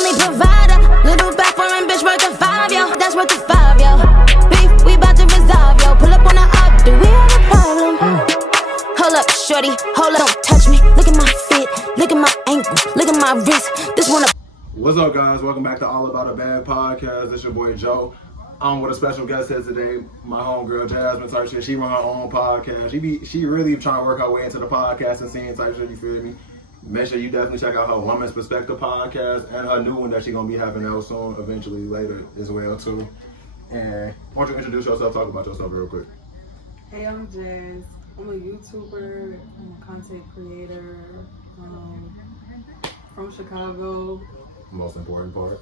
only provider. Little back foreign bitch worth a 5, yo. That's worth a 5, yo. Beef, we about to resolve, yo. Pull up on the up, do we have a problem? Hold up, shorty, hold up, don't touch me. Look at my feet, look at my ankle, look at my wrist. This one. What's up, guys? Welcome back to All About a Bad Podcast. This your boy Joe. I'm with a special guest here today, my homegirl Jasmine type shit. She run her own podcast. She really trying to work her way into the podcasting scene type shit. You feel me? Make sure you definitely check out her Woman's Perspective podcast and her new one that she's gonna be having out soon, eventually later as well too. And why don't you introduce yourself? Talk about yourself real quick. Hey, I'm Jazz. I'm a YouTuber. I'm a content creator. From Chicago. Most important part.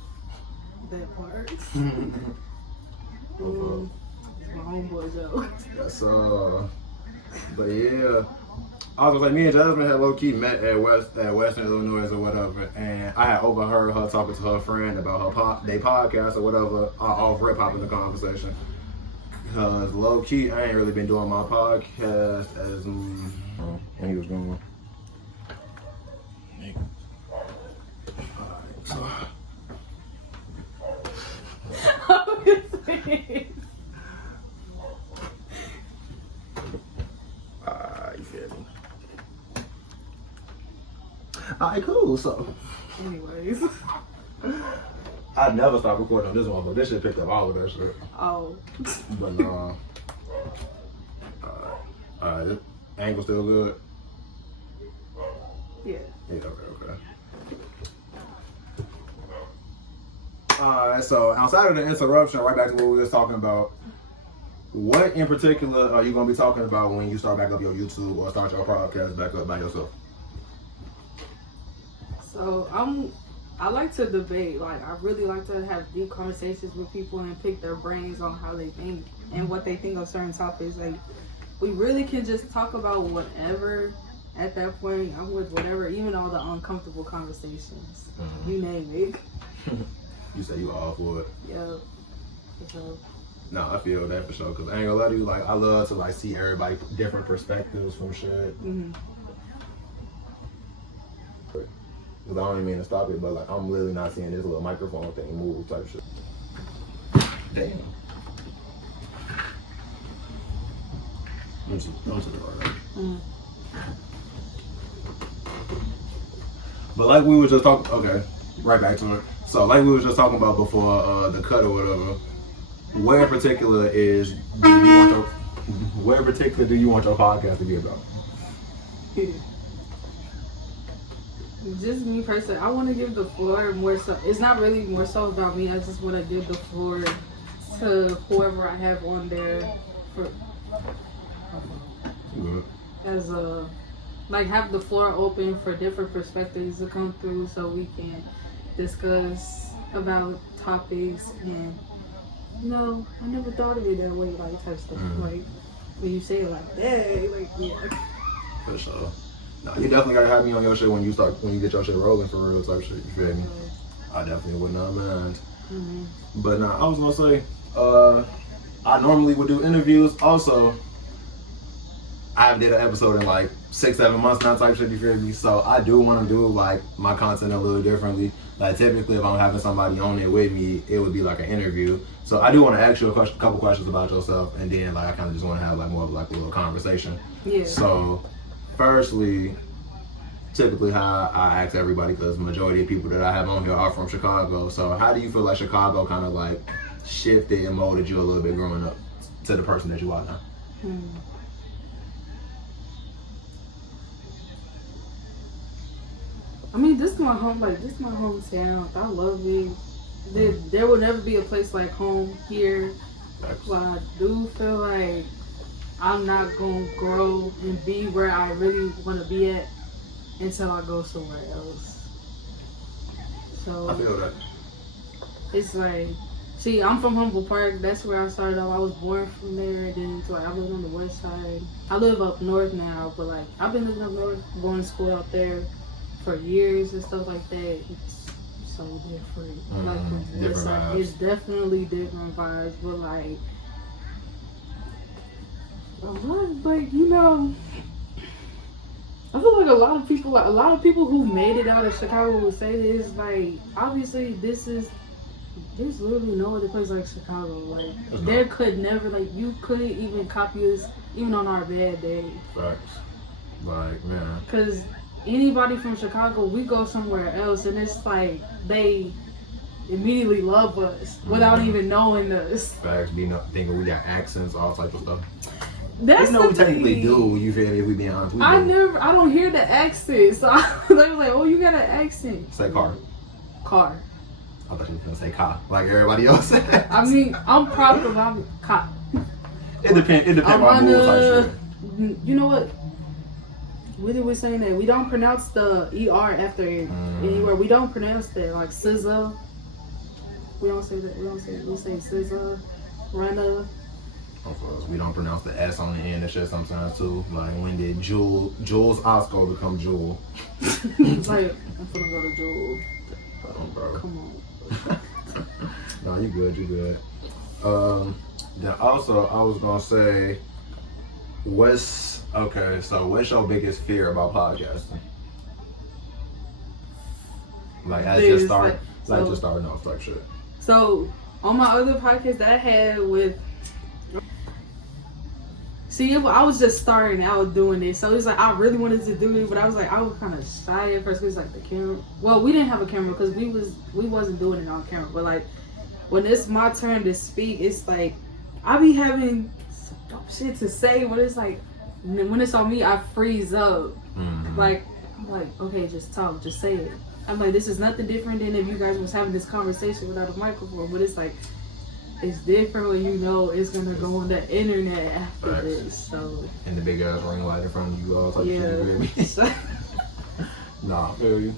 That part. It's my homeboy Joe. Yes, but yeah, I was like, me and Jasmine had low key met at Western Illinois or whatever, and I had overheard her talking to her friend about her podcast or whatever, off rip hop in the conversation. Cause low key, I ain't really been doing my podcast as when he was going. You feel me? Alright, cool. So, anyways, I never stopped recording on this one, but this shit picked up all of that shit. Oh. But no. This angle still good. Yeah. Yeah. Okay. Alright, so outside of the interruption, right back to what we were just talking about. What in particular are you going to be talking about when you start back up your YouTube or start your podcast back up by yourself? So I like to debate. Like, I really like to have deep conversations with people and pick their brains on how they think and what they think of certain topics. Like, we really can just talk about whatever. At that point, I'm with whatever, even all the uncomfortable conversations. Mm-hmm. You name it. You say you all for it. Yeah. For sure. No, I feel that for sure. Cause I ain't gonna lie to you, like I love to like see everybody different perspectives from shit. Mm-hmm. Cause I don't even mean to stop it, but like I'm literally not seeing this little microphone thing move type shit. Damn. Don't sit there right now. But like we were just talking, okay, right back to it. So like we were just talking about before the cut or whatever. Where in particular do you want your podcast to be about? Just me personally, I want to give the floor more so. It's not really more so about me. I just want to give the floor to whoever I have on there for as a like have the floor open for different perspectives to come through, so we can discuss about topics and. No, I never thought of it that way, like type stuff. Like when you say it like that, like yeah. For sure. No, you definitely gotta have me on your shit when you get your shit rolling for real type shit. You feel me? I definitely would not mind. Mm-hmm. But nah, I was gonna say, I normally would do interviews. Also, I haven't did an episode in like 6-7 months now type shit. You feel me? So I do want to do like my content a little differently. Like typically, if I'm having somebody on it with me, it would be like an interview. So I do want to ask you a couple questions about yourself, and then like I kind of just want to have like more of like a little conversation. Yeah. So, firstly, typically how I ask everybody, because majority of people that I have on here are from Chicago. So how do you feel like Chicago kind of like shifted and molded you a little bit growing up to the person that you are now? I mean, this is my home. Like, this is my hometown. I love it. There will never be a place like home here. But I do feel like I'm not gonna grow and be where I really want to be at until I go somewhere else. So I feel that. It's like, see, I'm from Humboldt Park. That's where I started off. I was born from there, and then like I live on the west side. I live up north now, but like I've been living up north, going to school out there for years and stuff like that. It's so different. Like from this side, it's definitely different vibes, but like a lot, but you know, I feel like a lot of people who made it out of Chicago would say this. Like, obviously, there's literally no other place like Chicago. Like, there could never, like, you couldn't even copy us even on our bad day. Facts. Like, man. Because anybody from Chicago, we go somewhere else, and it's like they immediately love us without even knowing us. Facts. Thinking we got accents, all type of stuff. That's Even though we technically do, you feel me? If we being honest, we do. I don't hear the accent. So they were like, "Oh, you got an accent." Say car. Car. I thought you were gonna say car, like everybody else. I mean, I'm proud of I'm car. It depends on rules, like shit. You know what? What did we saying that we don't pronounce the ER after anywhere. We don't pronounce that, like SZA. We don't say that. We say SZA, Rana. We don't pronounce the S on the end and shit sometimes too. Like, when did Jules Oscar become Jewel? Like, I'm gonna go to Jewel. Bro. Come on. No, you good. Then also, I was gonna say, what's your biggest fear about podcasting? Like, just starting off type shit. So, on my other podcast that I had with, I was just starting out doing this, so it's like I really wanted to do it, but I was kind of shy at first because like the camera. Well, we didn't have a camera because we wasn't doing it on camera, but like when it's my turn to speak, it's like I be having some dope shit to say, but it's like when it's on me, I freeze up. Like I'm like, okay, just talk, just say it. I'm like, this is nothing different than if you guys was having this conversation without a microphone, but it's like. It's different when you know it's gonna go on the internet after this. So and the big ass ring light in front of you all type shit. Nah, I feel you.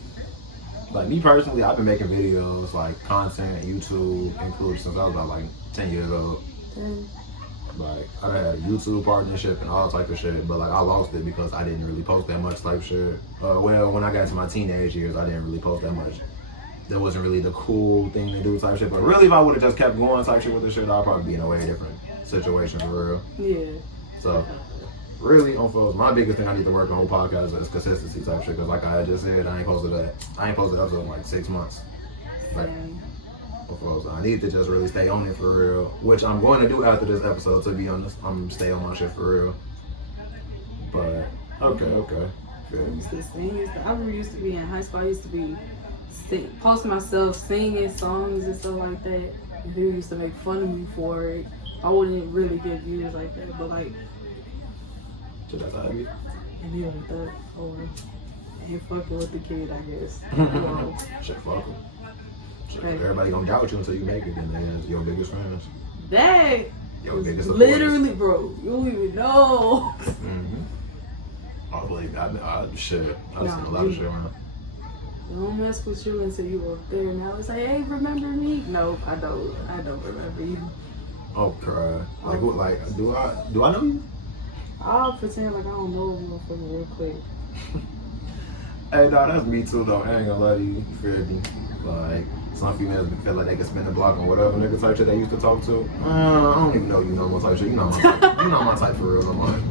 Like, me personally, I've been making videos, like content, YouTube included, since I was about like 10 years old. Like, I had a YouTube partnership and all type of shit, but like I lost it because I didn't really post that much type shit. Well, when I got to my teenage years, I didn't really post that much. That wasn't really the cool thing to do type shit. But really, if I would have just kept going type shit with this shit, I'd probably be in a way different situation for real. Yeah. So, really, on folks, my biggest thing I need to work on whole podcast is consistency type shit. Because like I just said, I ain't posted up in like 6 months. Like, on folks, I need to just really stay on it for real. Which I'm going to do after this episode, to be honest. I'm stay on my shit for real. But, okay. I used to be in high school. I used to be post myself singing songs and stuff like that. And people used to make fun of me for it. I wouldn't really get views like that, but like, should I tell you? And be like that, or ain't fucking with the kid, I guess. Shit, fuck him. Everybody gonna doubt you until you make it, and then your biggest fans. That your biggest literally, bro. You don't even know. I believe I've seen a lot of shit around. Don't mess with you until you up there. Now it's like, hey, remember me? No, I don't remember you. Oh, cry. Like, what? Like, do I know you? I'll pretend like I don't know you motherfucker real quick. Hey, dog, that's me too, though. I ain't gonna lie to you. You feel me? Like, some females feel like they can spin the block on whatever nigga type shit they used to talk to. I don't even know you know what type shit. You know my type. You know my type for real, no mind.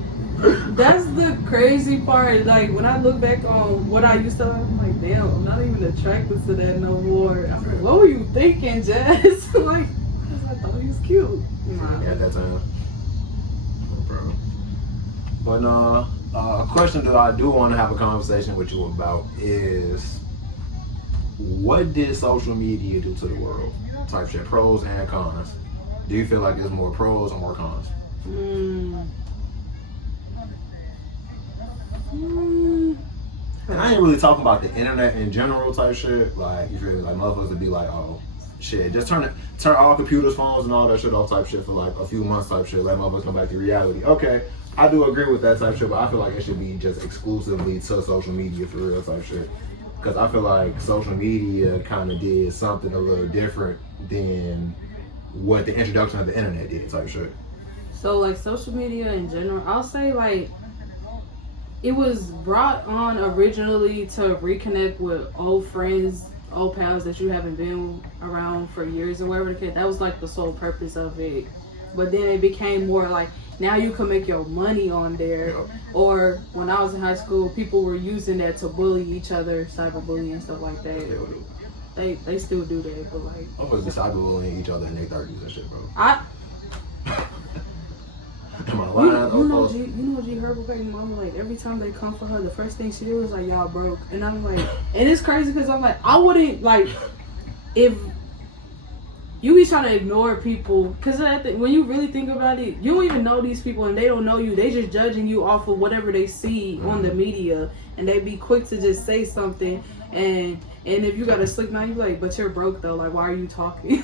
That's the crazy part. Like, when I look back on what I used to, I'm like, damn, I'm not even attracted to that no more. I'm like, what were you thinking, Jazz? Like, I thought he was cute. Nah. At that time. No problem. But a question that I do want to have a conversation with you about is, what did social media do to the world? Type shit, pros and cons. Do you feel like there's more pros or more cons? And I ain't really talking about the internet in general type shit. Like, you feel me? Like, motherfuckers would be like, oh, shit, just turn all computers, phones, and all that shit off type shit for like a few months type shit. Let motherfuckers come back to reality. Okay, I do agree with that type shit, but I feel like it should be just exclusively to social media for real type shit. Because I feel like social media kind of did something a little different than what the introduction of the internet did type shit. So, like, social media in general, I'll say, like, it was brought on originally to reconnect with old friends, old pals that you haven't been around for years or whatever the case. That was like the sole purpose of it. But then it became more like now you can make your money on there. Yep. Or when I was in high school, people were using that to bully each other, cyberbullying and stuff like that. They still do that, but like, I'm supposed to be cyberbullying each other in their 30s and shit, bro. Am I lying? You know G Herbo baby mama, like every time they come for her, the first thing she do is like, y'all broke. And I'm like, and it's crazy because I'm like, I wouldn't like, if you be trying to ignore people, because when you really think about it, you don't even know these people and they don't know you. They just judging you off of whatever they see on the media, and they be quick to just say something. And if you got a slick mouth, you like, but you're broke though. Like, why are you talking?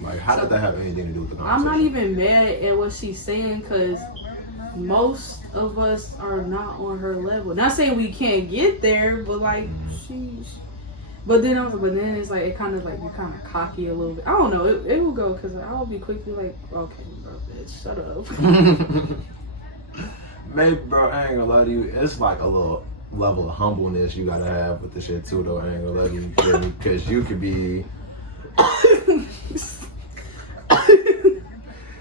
Like, how did that have anything to do with the conversation? I'm not even mad at what she's saying because most of us are not on her level. Not saying we can't get there, but like but then it's like it kind of like you're kind of cocky a little bit. I don't know. It will go because I'll be quickly like, okay, bro, bitch, shut up. Maybe, bro, I ain't gonna lie to you. It's like a little level of humbleness you gotta have with the shit too, though. I ain't gonna lie to you, because you could be.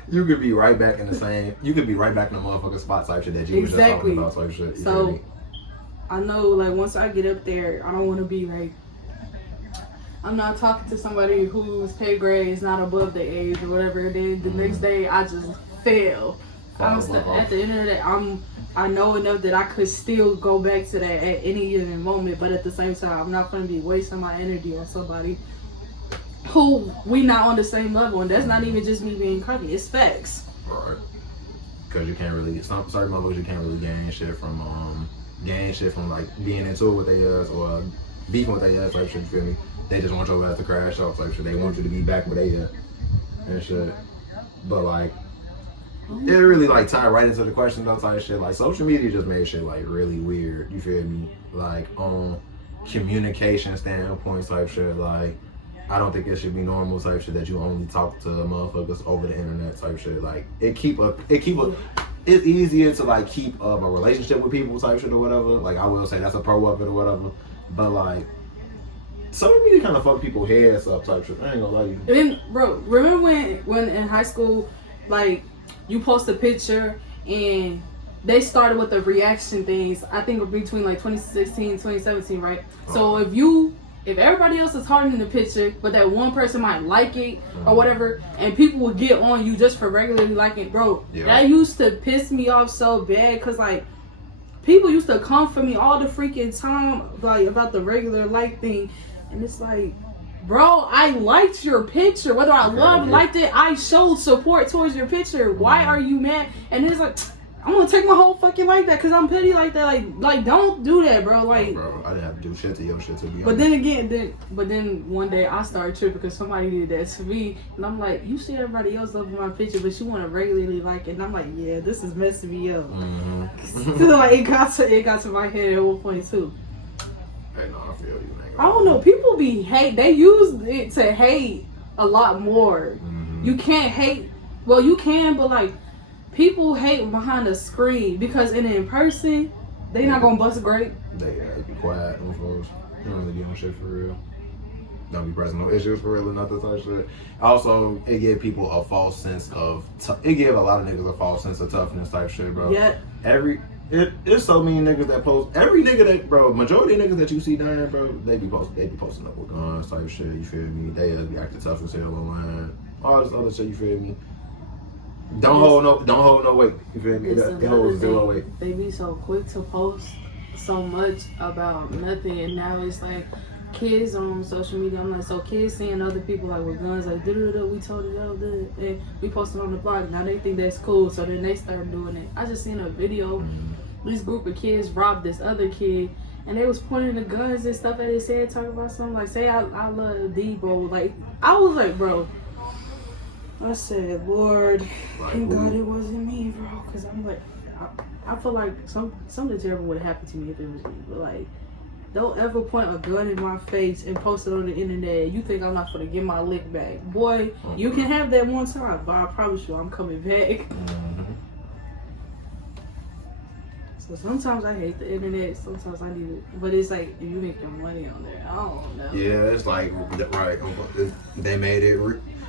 You could be right back in the same. You could be right back in the motherfucking spot type shit that you was just talking about type shit. So I know, like, once I get up there, I don't want to be like, I'm not talking to somebody whose pay grade is not above the age or whatever. And then the next day, I just fail. At the end of the day, I know enough that I could still go back to that at any given moment. But at the same time, I'm not going to be wasting my energy on somebody who we not on the same level, and that's not even just me being cocky. It's facts. Right. Because you can't really certain motherfuckers you can't really gain shit from like being into it with their ass or beefing with their ass type shit. You feel me? They just want your ass to crash out type shit. They want you to be back where they at and shit. But like, it really like tied right into the question though type shit. Like, social media just made shit like really weird. You feel me? Like, on communication standpoints type shit. Like, I don't think it should be normal type shit that you only talk to motherfuckers over the internet type shit. Like, it's easier to like keep a relationship with people type shit or whatever. Like, I will say that's a pro of it or whatever. But like, social media kind of fuck people's heads up type shit. I ain't gonna lie to you. And bro, remember when in high school, like, you post a picture and they started with the reaction things, I think between like 2016 and 2017, right? So if everybody else is hard in the picture, but that one person might like it or whatever, and people would get on you just for regularly liking it, bro, that used to piss me off so bad, because like, people used to come for me all the freaking time, like, about the regular like thing, and it's like, bro, I liked your picture. Whether I liked it, I showed support towards your picture. Why are you mad? And it's like, I'm gonna take my whole fucking like that because I'm petty like that. Like, don't do that, bro. Like, bro, I didn't have to do shit to your shit to be honest. But then one day I started tripping because somebody did that to me, and I'm like, you see everybody else loving my picture, but you want to regularly like it, and I'm like, yeah, this is messing me up. So like, it got to my head at one point too. Hey, no, I feel you. I don't know. People be hate. They use it to hate a lot more. You can't hate. Well, you can, but like, people hate behind a screen because in person, they not gonna bust a grape. They be quiet, them folks. You don't really be on shit for real. Don't be pressing no issues for real or nothing type shit. Also, it give people a false sense of. It give a lot of niggas a false sense of toughness type shit, bro. Yeah. It's so many niggas that post. Every nigga that, bro, majority of niggas that you see dying, bro, they be posting up with guns type shit. You feel me? They be acting tough as hell online. All this other shit. You feel me? Don't hold no weight. You feel me? It holds zero weight. They be so quick to post so much about nothing, and now it's like kids on social media. I'm like, so kids seeing other people like with guns, like, we told it out, and we posted on the blog. Now they think that's cool, so then they start doing it. I just seen a video. This group of kids robbed this other kid, and they was pointing the guns and stuff at his head, talking about something like, say I love Debo. Like, I was like, bro. I said, Lord, thank God it wasn't me, bro. Because I'm like, I feel like something terrible would have happened to me if it was me. But like, don't ever point a gun in my face and post it on the internet. You think I'm not going to get my lick back. Boy, you can have that one time, but I promise you I'm coming back. So sometimes I hate the internet, sometimes I need it. But it's like, if you make your money on there, I don't know. Yeah, it's like, right, they made it.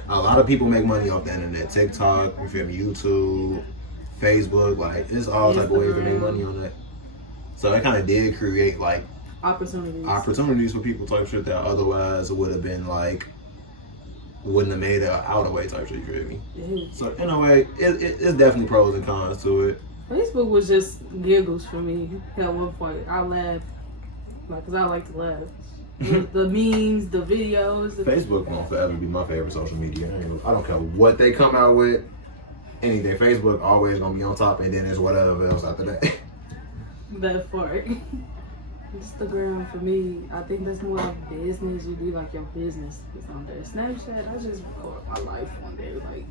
A lot of people make money off the internet. TikTok, you feel me, YouTube, Facebook, like it's all type of ways to make money on that. So it kind of did create like opportunities for people type shit that otherwise would have been like wouldn't have made it out of way type shit. You feel me? Yeah. So in a way, it's definitely pros and cons to it. Facebook was just giggles for me at one point. I laughed, like, cause I like to laugh. The memes, the videos. Facebook won't forever be my favorite social media. I don't care what they come out with. Anything, Facebook always gonna be on top, and then there's whatever else after that. That part. Instagram for me, I think that's more like business. You do like your business is on there. Snapchat, I just record my life on there. Like,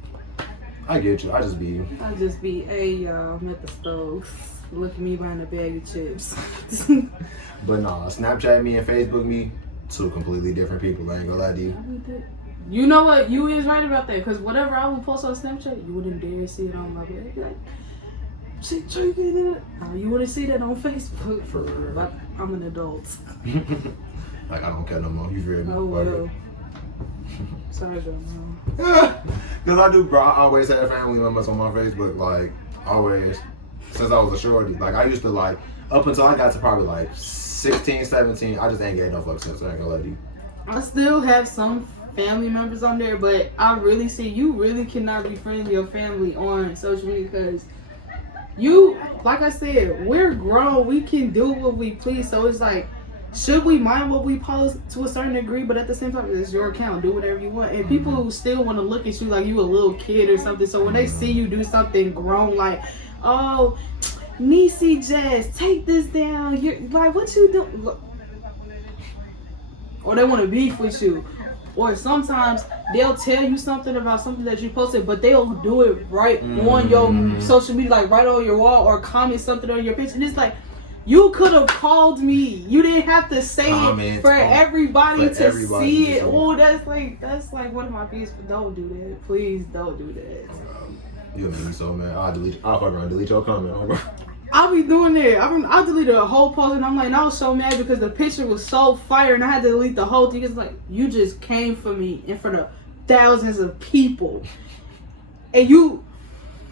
I get you. I just be, hey y'all, I'm at the stove. Look at me buying a bag of chips. But no, Snapchat me and Facebook me, two completely different people. I ain't gonna lie to you. You know what? You is right about that. Because whatever I would post on Snapchat, you wouldn't dare see it on my page. Like, she drinking it. You wouldn't see that on Facebook. For real. Like, I'm an adult. Like, I don't care no more. You feel me? Oh, well. Sorry, grandma. Because I do, bro. I always had family members on my Facebook. Like, always. Since I was a shorty. Like, I used to, like, up until I got to probably, like, 16, 17, I just ain't getting no fuck since. I ain't gonna let you. I still have some family members on there, but I really see you really cannot befriend your family on social media because you, like I said, we're grown. We can do what we please. So it's like, should we mind what we post to a certain degree? But at the same time, it's your account. Do whatever you want. And people who still want to look at you like you a little kid or something. So when they see you do something grown, like, oh, Jazzy Jaz, take this down. You're like, what you do? Or they want to beef with you. Or sometimes they'll tell you something about something that you posted, but they'll do it right on your social media, like right on your wall, or comment something on your picture. And it's like, you could have called me. You didn't have to say it for everybody to see it. Oh, that's like one of my biggest. Don't do that. Please don't do that. You'll make me so mad. I'll fuck around, delete your comment. I'll be doing that. I deleted a whole post and I'm like, I was so mad because the picture was so fire and I had to delete the whole thing. It's like, you just came for me in front of thousands of people. And you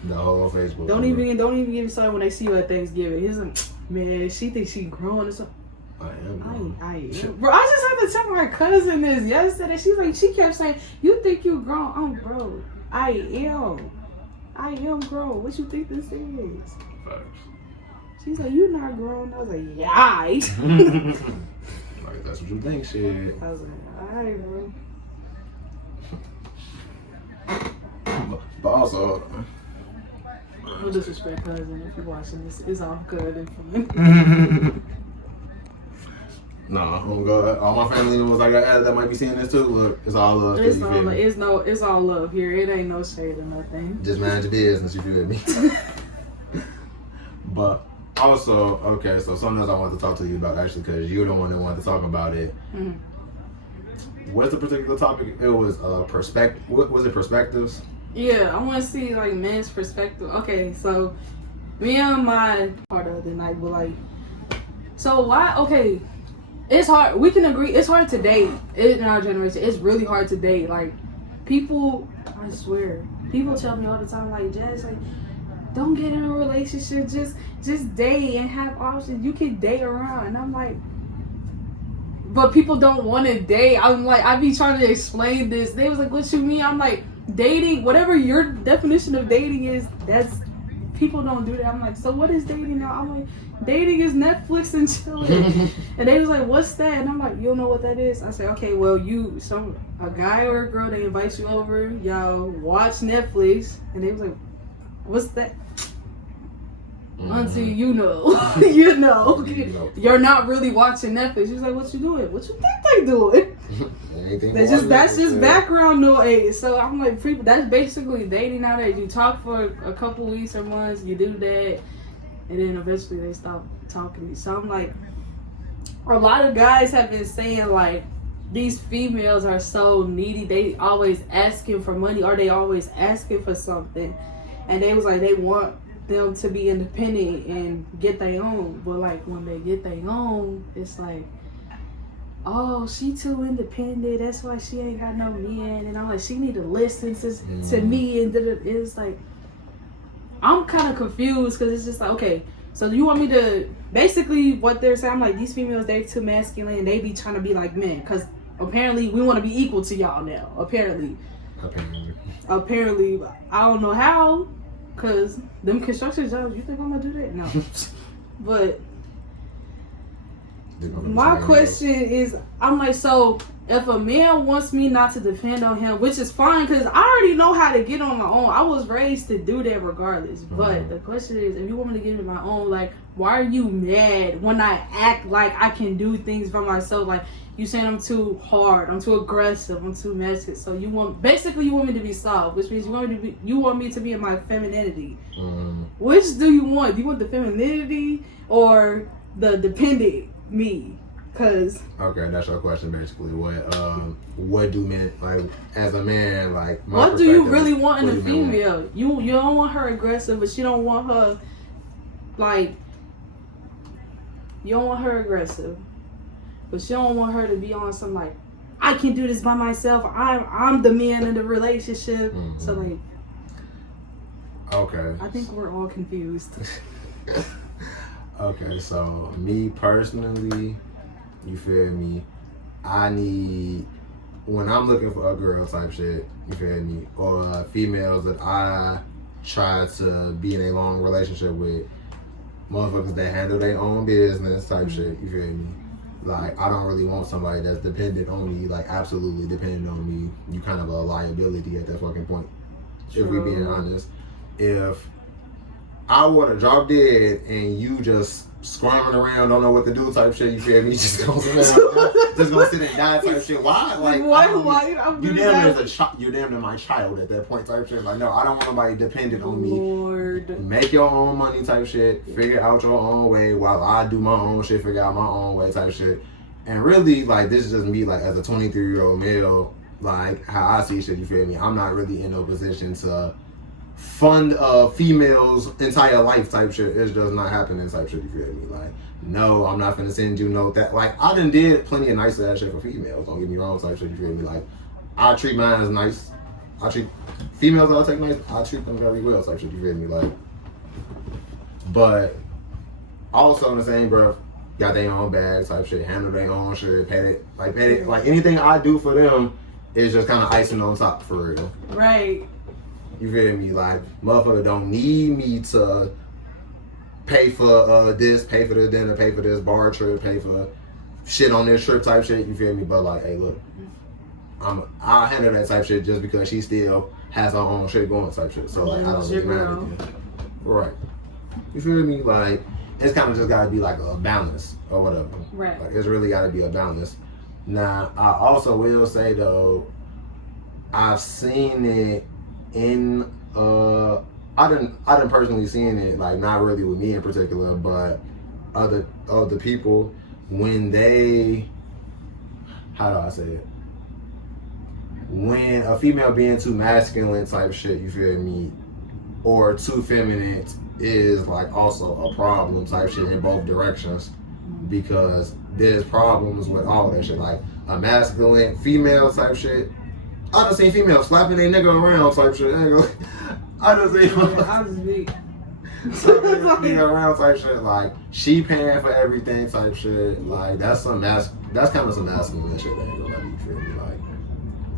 the whole Facebook. Don't even get me started when they see you at Thanksgiving. He's like, man, she thinks she grown or something. I am. I am. Bro, I just had to tell my cousin this yesterday. She kept saying, you think you grown? I'm bro. I am grown. What you think this is? Facts. She's like, you not grown. I was like, yeah, Like, that's what you think, shit. I was like, alright, bro. But also, No disrespect, cousin. If you're watching this, it's all good and fun. Nah, oh God, all my family members I got added that might be seeing this too. Look, it's all love. It's all love here. It ain't no shade or nothing. Just mind your business, you feel me? But also, okay, so something else I wanted to talk to you about actually, because you're the one that wanted to talk about it. What's the particular topic? It was perspective. What was it? Perspectives. Yeah, I want to see like men's perspective. Okay, so me and my part of the night were like, so why? Okay, it's hard. We can agree. It's hard to date in our generation. It's really hard to date. Like people, I swear, people tell me all the time, like Jazz, like don't get in a relationship. Just date and have options. You can date around, and I'm like. But people don't want to date. I'm like, I be trying to explain this. They was like, what you mean? I'm like, dating, whatever your definition of dating is, that's, people don't do that. I'm like, so what is dating now? I'm like, dating is Netflix and chilling. And they was like, what's that? And I'm like, you don't know what that is? I said, okay, well, a guy or a girl, they invite you over, y'all watch Netflix. And they was like, what's that? Until you know, you're not really watching Netflix. She's like, what you doing? What you think they doing? That's just background noise. So I'm like, people, that's basically dating nowadays. You talk for a couple weeks or months, you do that, and then eventually they stop talking to you. So I'm like, a lot of guys have been saying like, these females are so needy. They always asking for money, or they always asking for something, and they was like, they want them to be independent and get their own. But like when they get their own, it's like, oh, she too independent, that's why she ain't got no man. And I'm like, she need to listen to me. And it's like, I'm kind of confused because it's just like, okay, so you want me to basically what they're saying? I'm like, these females, they're too masculine. They be trying to be like men because apparently we want to be equal to y'all now. Apparently, I don't know how, because them construction jobs. You think I'm gonna do that? No, but. My question is, I'm like, so if a man wants me not to depend on him, which is fine, because I already know how to get on my own. I was raised to do that regardless. But the question is, if you want me to get on my own, like, why are you mad when I act like I can do things for myself? Like, you saying I'm too hard, I'm too aggressive, I'm too masculine. So you want me to be soft, which means you want me to be in my femininity. Which do you want? Do you want the femininity or the dependent me? Cause okay, that's your question basically. What do men like as a man like? What do you really want in a female? You don't want her aggressive, but you don't want her like. You don't want her aggressive, but you don't want her to be on some like, I can do this by myself. I'm the man in the relationship. So like. Okay. I think we're all confused. Okay, so me personally, you feel me? I need, when I'm looking for a girl type shit, you feel me? Or females that I try to be in a long relationship with, motherfuckers that handle their own business type shit, you feel me? Like, I don't really want somebody that's dependent on me, like absolutely dependent on me. You kind of a liability at that fucking point, if we're being honest. If I want to drop dead and you just squirming around, don't know what to do type shit, you feel me? Just gonna sit and die type shit. Why? Like, you damn near my child at that point type shit. Like, no, I don't want nobody dependent on me. Lord. Make your own money type shit. Figure out your own way while I do my own shit. Figure out my own way type shit. And really, like, this is just me, like, as a 23-year-old male, like, how I see shit, you feel me? I'm not really in no position to fund a female's entire life type shit. It's just not happening type shit, you feel me? Like, no, I'm not finna send you no that. Like, I done did plenty of nice ass shit for females, don't get me wrong type shit, you feel me? Like, I treat mine as nice. I treat females that I take nice, I treat them very well type shit, you feel me? Like, but also in the same breath, got their own bag type shit, handle their own shit, pay it. Like anything I do for them is just kind of icing on top for real. Right. You feel me? Like, motherfucker don't need me to pay for this, pay for this dinner, pay for this bar trip, pay for shit on this trip type shit. You feel me? But like, hey, look, I'll handle that type shit just because she still has her own shit going type shit. So like, I don't really matter. Right. You feel me? Like, it's kind of just gotta be like a balance or whatever. Right. Like, it's really gotta be a balance. Now, I also will say though, I've seen it in I done personally seen it, like, not really with me in particular, but other people when they, how do I say it? When a female being too masculine type shit, you feel me, or too feminine is like also a problem type shit in both directions, because there's problems with all that shit. Like a masculine female type shit, I done seen females slapping their nigga around type shit. I done seen slapping around type shit. Like, she paying for everything type shit. Like, that's kind of some masculine shit. I ain't gonna lie to you, feel me? Like,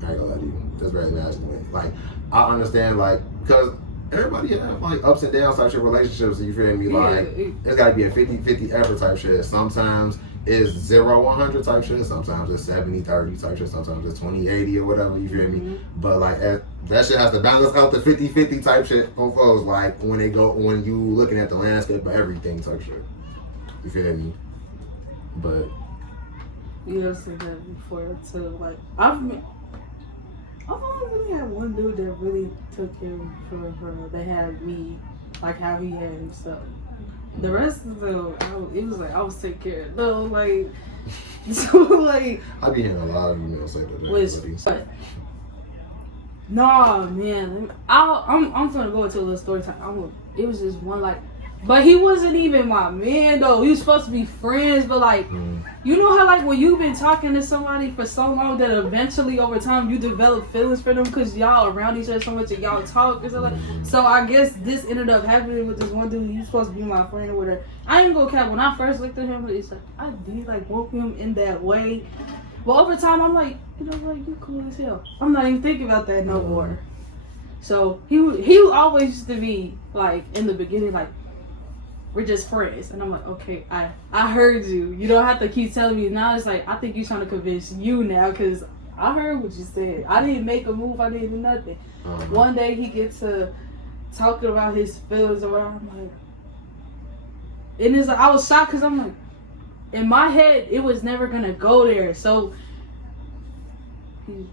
I ain't gonna lie to you. That's very masculine. Like, I understand, like, because everybody have like ups and downs type shit relationships, you feel me? Like, it's gotta be a 50-50 effort type shit. Sometimes it's 0-100 type shit, sometimes it's 70-30 type shit, sometimes it's 20-80 or whatever, you feel me? But like, that shit has to balance out the 50-50 type shit on folks, like when you looking at the landscape of everything type shit. You feel me? But you have said that before too. Like, I've only really had one dude that really took care for her. They had me, like how he had himself. The rest of them, it was like I was taking care of them. Like, so like. I be hearing a lot of emails say that. But nah, man, I'm gonna go into a little story time. It was just one, like, But he wasn't even my man though. We was supposed to be friends, but like, you know how like when you've been talking to somebody for so long that eventually over time you develop feelings for them because y'all around each other so much and y'all talk and stuff like. So I guess this ended up happening with this one dude. You supposed to be my friend or whatever. I ain't gonna cap. When I first looked at him, it's like I did like woke him in that way. But over time, I'm like, you know, like you cool as hell. I'm not even thinking about that no more. So he always used to be like in the beginning like. We're just friends. And I'm like, okay, I heard you. You don't have to keep telling me. Now it's like, I think you're trying to convince you now because I heard what you said. I didn't make a move. I didn't do nothing. One day he gets to talking about his feelings or whatever. I'm like, and it's like, I was shocked because I'm like, in my head, it was never going to go there. So he's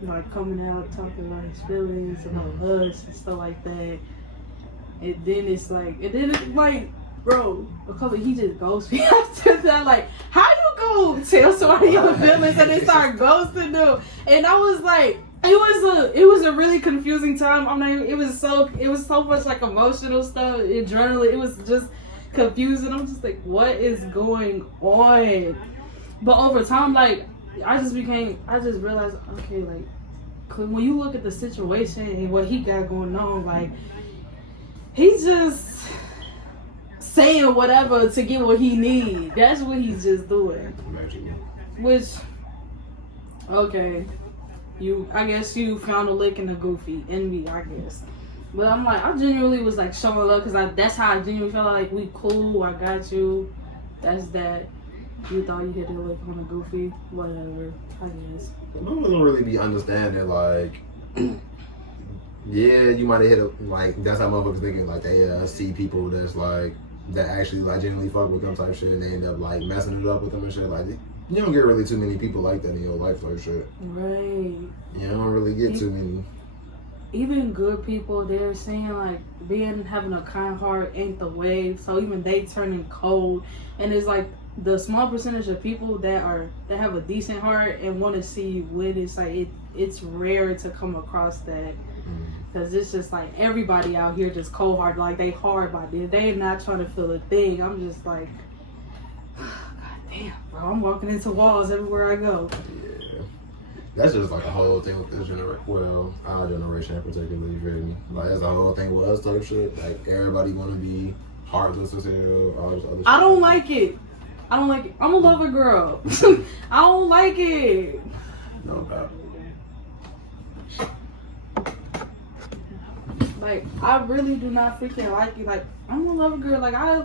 like coming out, talking about his feelings, about us and stuff like that. And then it's like, bro, he just ghosts me after that. Like, how you go tell somebody your feelings and they start ghosting them? And I was like, it was a really confusing time. I'm not even, it was so much like emotional stuff, adrenaline. It was just confusing. I'm just like, what is going on? But over time, like, I just realized, okay, like, when you look at the situation and what he got going on, like, he's just saying whatever to get what he needs. That's what he's just doing. Which, okay, I guess you found a lick in the goofy in me, I guess. But I'm like, I genuinely was like showing love because that's how I genuinely felt like we cool. I got you. That's that. You thought you hit a lick on the goofy, whatever. I guess. I don't really be understanding like. Yeah, you might have hit up, like, that's how motherfuckers thinking, like, they see people that's, like, that actually, like, genuinely fuck with them type shit, and they end up, like, messing it up with them and shit. Like, you don't get really too many people like that in your life type shit. Right. You don't really get too many. Even good people, they're saying, like, having a kind heart ain't the way, so even they turning cold. And it's, like, the small percentage of people that have a decent heart and want to see you win, it's, like, it's rare to come across that. Because it's just like everybody out here just cold hearted, like they hard by this. They not trying to feel a thing. I'm just like, God damn, bro, I'm walking into walls everywhere I go. Yeah. That's just like a whole thing with this generation. Well, our generation in particular, you feel me? Like, that's the whole thing with us type shit. Like, everybody want to be heartless as hell, all this other shit. I don't like it. I'm a lover girl. I don't like it. No doubt. Like, I really do not freaking like it. Like, I'm a lover girl. Like, I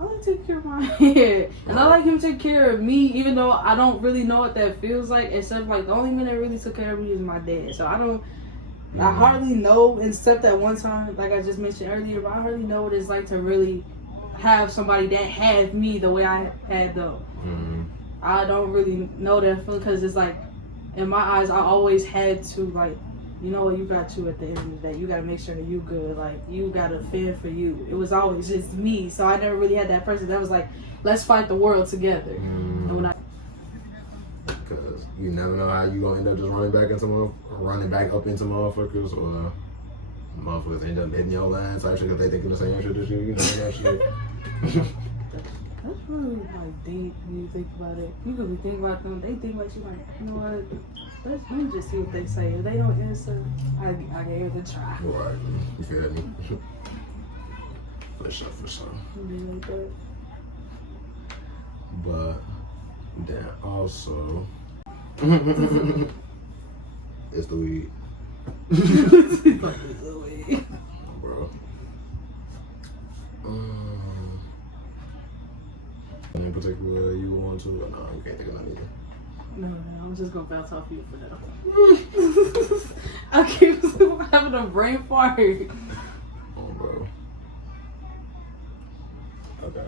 like to take care of my head. And I like him to take care of me, even though I don't really know what that feels like. Except, like, the only man that really took care of me is my dad. So, I hardly know, except that one time, like I just mentioned earlier, but I hardly know what it's like to really have somebody that had me the way I had them. I don't really know that feeling because it's like, in my eyes, I always had to, like, you know what, you got you at the end of the day. You got to make sure that you good. Like, you got to fend for you. It was always just me. So I never really had that person that was like, let's fight the world together. And when Because you never know how you going to end up just running back up into motherfuckers, or motherfuckers end up hitting your line type shit because they thinking the same shit as you. You know that shit. That's really like deep when you think about it. You could be thinking about them, they think about you like, you know what? Let me just see what they say. If they don't answer, I gave it a try. Right. You feel me? For sure. Like that. But then also, it's the weed. Bro. In particular, you want to? Or no, you can't think of that either. No, I'm just gonna bounce off you for now. I keep having a brain fart. Oh, bro. Okay.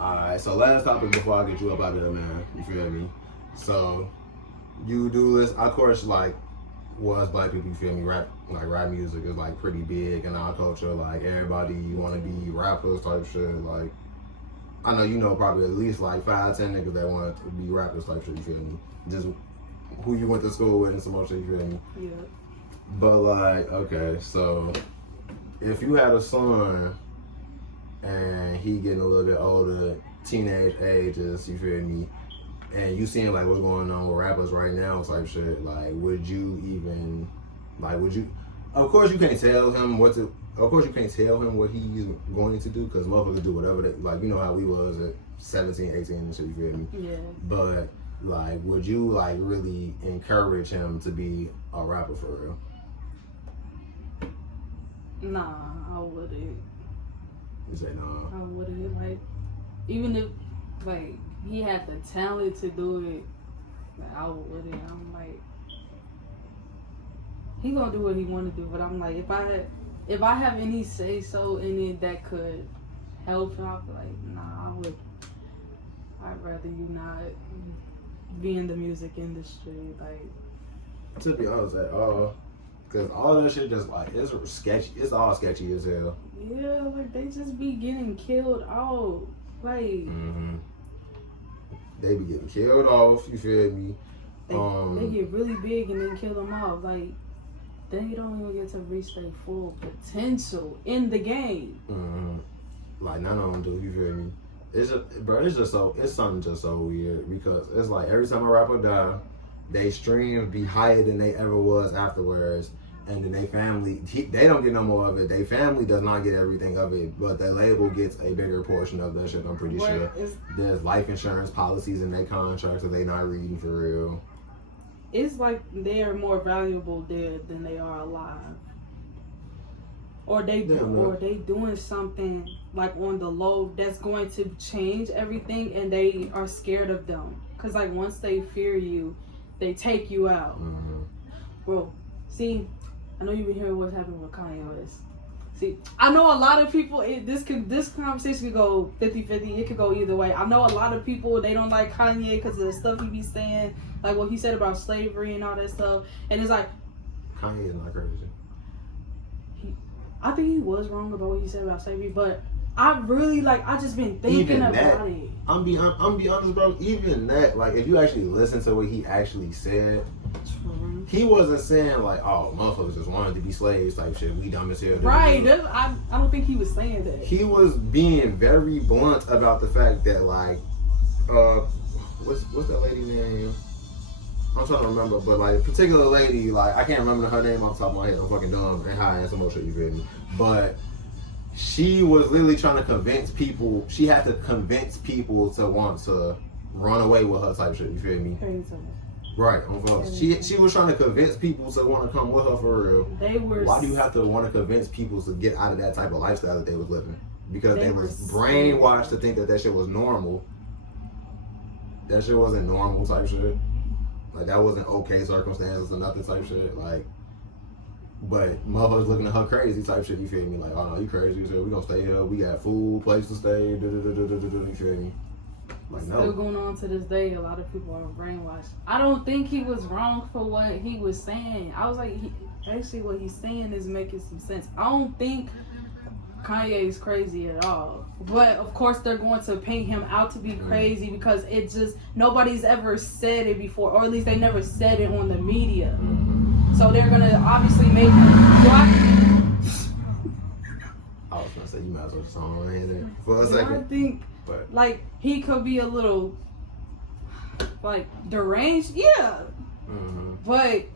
Alright, so last topic before I get you up out of there, man. You feel me? So, you do this, of course, like, us black people, you feel me, rap music is like pretty big in our culture. Like, everybody, you want to be rappers type shit. Like, I know you know probably at least like 5-10 niggas that want to be rappers type shit, you feel me? Just who you went to school with and some more shit, you feel me? Yeah. But like, okay, so if you had a son and he getting a little bit older, teenage ages, you feel me, and you seeing like what's going on with rappers right now type shit, like would you even, like would you, of course you can't tell him what to, of course you can't tell him what he's going to do, because motherfuckers do whatever they, like you know how we was at 17, 18 and shit, you feel me? Yeah. But like would you like really encourage him to be a rapper for real? Nah, I wouldn't. You say no. I wouldn't. Like, even if, like, he had the talent to do it, like, I wouldn't. I'm like, he gonna do what he wanna do, but I'm like, if I have any say so in it that could help him, I'd be like, nah, I'd rather you not be in the music industry. Like, To be honest, at all, because all that shit just like it's sketchy. It's all sketchy as hell. yeah, like they just be getting killed out. Like, They be getting killed off. You feel me? they get really big and then kill them off. Like, they don't even get to reach their full potential in the game. Like none of them do. You feel me? It's just, bro. It's just so. It's something just so weird because it's like every time a rapper die, they streams be higher than they ever was afterwards, and then they family they don't get no more of it. They family does not get everything of it, but the label gets a bigger portion of that shit. I'm pretty sure. There's life insurance policies in their contracts that they not reading for real. It's like they're more valuable dead than they are alive. Or they doing something like on the low that's going to change everything, and they are scared of them. Cause like once they fear you, they take you out. Bro, see, I know you've been hearing what's happening with Kanye West. See, I know a lot of people, this conversation could go 50-50. It could go either way. I know a lot of people, they don't like Kanye because of the stuff he be saying, like what he said about slavery and all that stuff. And it's like, Kanye is not crazy. I think he was wrong about what he said about slavery, but I really I just been thinking about it. I'm be honest, bro. Even that, like, if you actually listen to what he actually said, he wasn't saying like, "Oh, motherfuckers just wanted to be slaves," type shit. We dumb as hell. Right? I don't think he was saying that. He was being very blunt about the fact that like, what's that lady name? I'm trying to remember, but like a particular lady, like I can't remember her name off the top of my head. I'm fucking dumb and high and some more shit. You feel me? But she was literally trying to convince people. She had to convince people to want to run away with her type shit. You feel me? Right. She was trying to convince people to want to come with her for real. Why do you have to want to convince people to get out of that type of lifestyle that they was living? Because they was brainwashed to think that shit was normal. That shit wasn't normal type shit. Like that wasn't okay circumstances or nothing type shit. Like, but motherfuckers looking at her crazy type shit. You feel me? Like, oh no, you crazy? So we gonna stay here. We got food, place to stay. You feel me? Like no. Still going on to this day, a lot of people are brainwashed. I don't think he was wrong for what he was saying. I was like, actually, what he's saying is making some sense. I don't think Kanye is crazy at all. But of course they're going to paint him out to be crazy because it just, nobody's ever said it before, or at least they never said it on the media. So they're gonna obviously make him I was gonna say you might as well just on my head there for a second. I think like he could be a little like deranged, yeah. But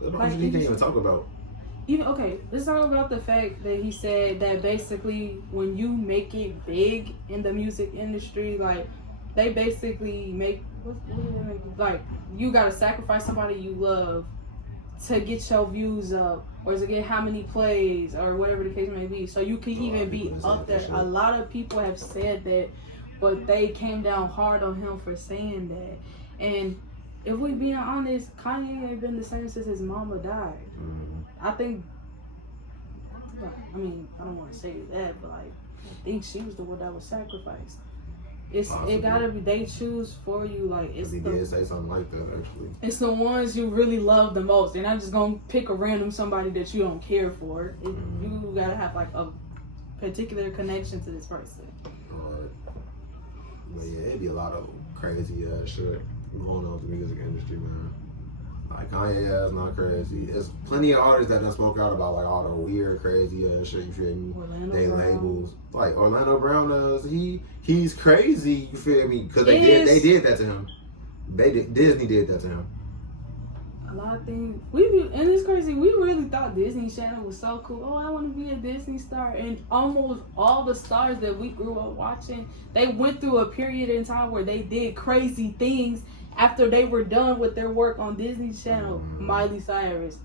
like, he can't even talk about. Let's talk about the fact that he said that basically when you make it big in the music industry, like they basically make what do they make? Like you gotta sacrifice somebody you love to get your views up or to get how many plays or whatever the case may be, so you can even be up there. A lot of people have said that, but they came down hard on him for saying that. And if we being honest, Kanye ain't been the same since his mama died. I think, I mean, I don't want to say that, but like, I think she was the one that was sacrificed. It gotta be, they choose for you, like, it's he did say something like that, actually. It's the ones you really love the most. They're not just gonna pick a random somebody that you don't care for. You gotta have like a particular connection to this person. Right. But yeah, it'd be a lot of crazy shit. going on with the music industry, man. Like Kanye ass not crazy. There's plenty of artists that done spoke out about like all the weird, crazy shit. You feel me? They labels like Orlando Brown does. He's crazy. You feel me? Because they did that to him. Disney did that to him. A lot of things and it's crazy. We really thought Disney Channel was so cool. Oh, I want to be a Disney star. And almost all the stars that we grew up watching, they went through a period in time where they did crazy things after they were done with their work on Disney Channel. Miley Cyrus,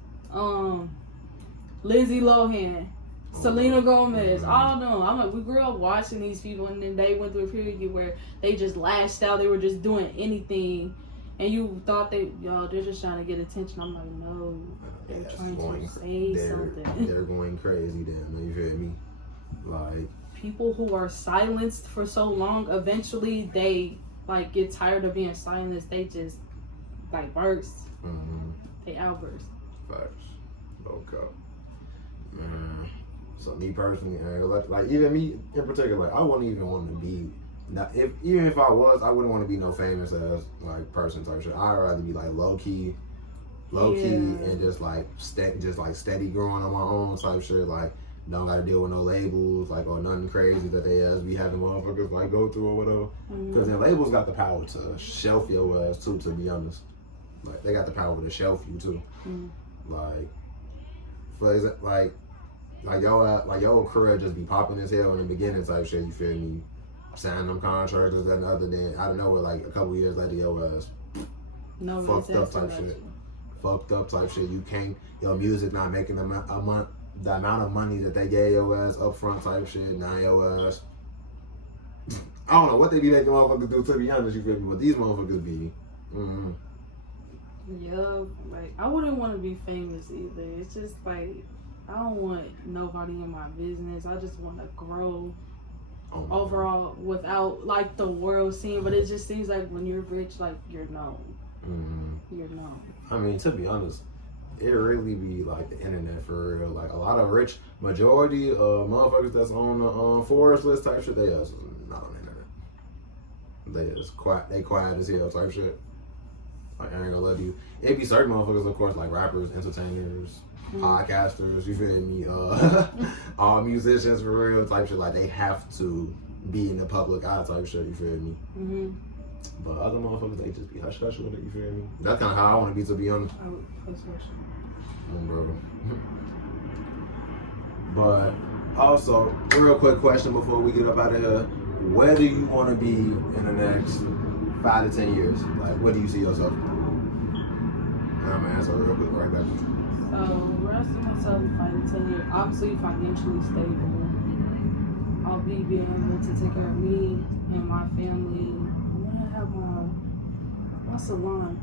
Lindsay Lohan, Selena Gomez, all of them. I'm like, we grew up watching these people, and then they went through a period where they just lashed out. They were just doing anything. And you thought they're just trying to get attention. I'm like, no, they're trying to say something. They're going crazy then, you feel me? Like, people who are silenced for so long, eventually they like get tired of being silenced. They just like burst. They outburst. Facts. Okay. Man. So me personally, like even me in particular, I wouldn't even want to be. Now, even if I was, I wouldn't want to be no famous ass like person type shit. I'd rather be like low key, and just like steady growing on my own type shit. Like don't gotta deal with no labels, like or nothing crazy that they ass be having motherfuckers like go through or whatever. Because then labels got the power to shelf your ass too. To be honest, like they got the power to shelf you too. Like for example, like your career just be popping as hell in the beginning type shit. You feel me? Signing them contracts and other than out of nowhere, like a couple years later, your ass fucked up type shit. Fucked up type shit. You can't, your music not making the amount of money that they gave your ass up front type shit. Now your ass, I don't know what they be making motherfuckers do, to be honest, you feel me? But these motherfuckers be, Yeah, like I wouldn't want to be famous either. It's just like I don't want nobody in my business. I just want to grow overall without like the world seeing. But it just seems like when you're rich, like you're known. You're known. I mean, to be honest, it really be like the internet for real. Like a lot of rich majority of motherfuckers that's on the Forbes list type shit, they is not on the internet. They is quiet. They quiet as hell type shit. Like I ain't gonna let you. It be certain motherfuckers, of course, like rappers, entertainers, podcasters. You feel me? All musicians for real type shit. Like they have to be in the public eye type shit. You feel me? But other motherfuckers, they just be hush hush with it. You feel me? That's kind of how I want to be, to be honest. Bro. But also, real quick question before we get up out of here: where do you want to be in the next 5 to 10 years? Like, where do you see yourself? And I'm gonna answer real quick right back. So, where I see myself in 5 to 10 years, obviously financially stable. I'll be being able to take care of me and my family. I'm gonna have my salon.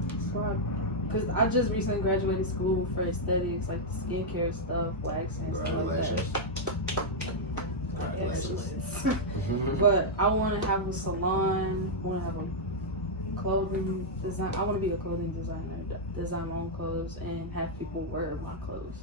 Because I just recently graduated school for aesthetics, like the skincare stuff, waxing, stuff like that. Excellence. But I want to have a salon. I want to have a clothing design. I want to be a clothing designer, design my own clothes, and have people wear my clothes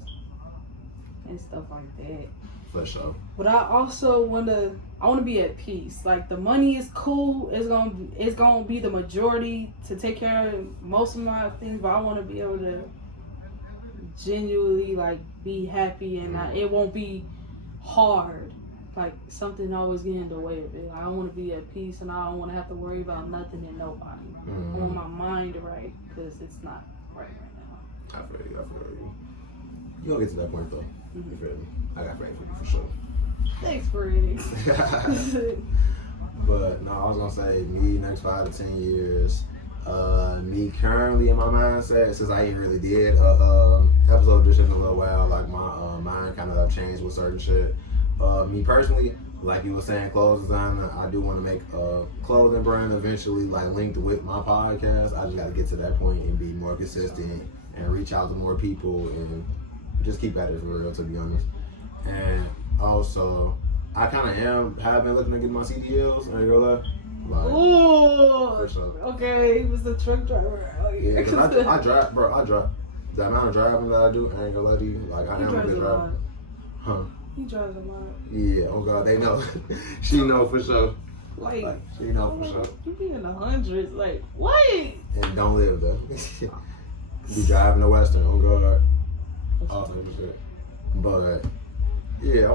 and stuff like that. For sure. But I also want to be at peace. Like the money is cool. It's gonna be the majority to take care of most of my things. But I want to be able to genuinely like be happy, and it won't be hard. Like something always get in the way of it. I want to be at peace, and I don't want to have to worry about nothing and nobody. I want my mind right, because it's not right now. I feel you. You gonna get to that point though. You feel me? I got faith for you for sure. Thanks, Briggs. But no, I was gonna say me next 5 to 10 years. Me currently in my mindset, since I ain't really did episode of this shit in a little while, like my mind kind of changed with certain shit. Me personally, like you were saying, clothes designer, I do want to make a clothing brand eventually, like linked with my podcast. I just gotta get to that point and be more consistent and reach out to more people and just keep at it for real, to be honest. And also, I kind of have been looking to get my CDLs. I ain't gonna lie. Like, oh, sure. Okay, he was the truck driver. Yeah, because I drive, bro. I drive. The amount of driving that I do, I ain't gonna lie to you. Like, I am a good driver. Huh? He drives a lot. Yeah, oh God, they know. She know for sure. Like, you know, for sure. You be in the hundreds. Like, what? And don't live there. Be driving the Western, oh God. All type of shit. But yeah,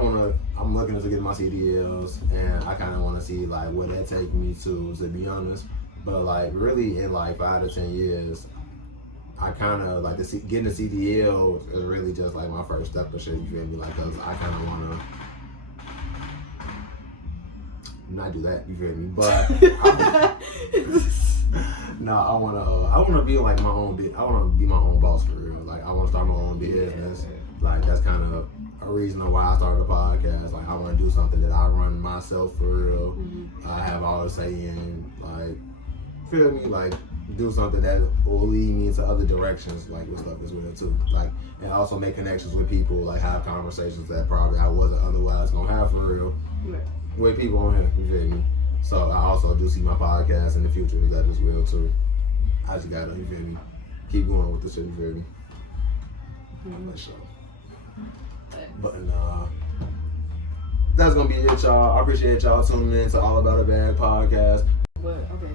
I'm looking to get my CDLs, and I kind of want to see like where that take me to be honest. But like really in like 5 to 10 years, I kind of like getting a CDL is really just like my first step of shit. You feel me? Like, cause I kind of want to not do that. You feel me? But no, I wanna be like my own bit. I wanna be my own boss for real. Like I wanna start my own business. Like that's kind of a reason why I started a podcast. Like I want to do something that I run myself for real. I have all the say in. Like, feel me? Like do something that will lead me into other directions. Like with stuff as well too. Like and also make connections with people. Like have conversations that probably I wasn't otherwise gonna have for real. With people on here. You feel me? So I also do see my podcast in the future as that as well too. I just gotta, you feel me? Keep going with the shit. You feel me? For sure. But that's gonna be it, y'all. I appreciate y'all tuning in to All About a Bag podcast. But okay,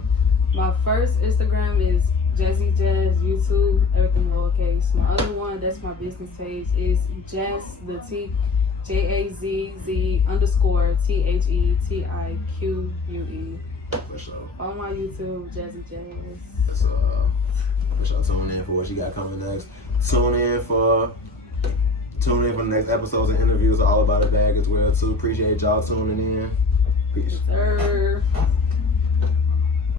my first Instagram is Jazzy Jaz, YouTube, everything lowercase. My other one, that's my business page, is Jazz the T, JAZZ_THETIQUE. For sure. On my YouTube, Jazzy Jaz. That's for sure. Tune in for what she got coming next. Tune in for the next episodes and interviews All About a Bag as well too. Appreciate y'all tuning in. Peace. Sir.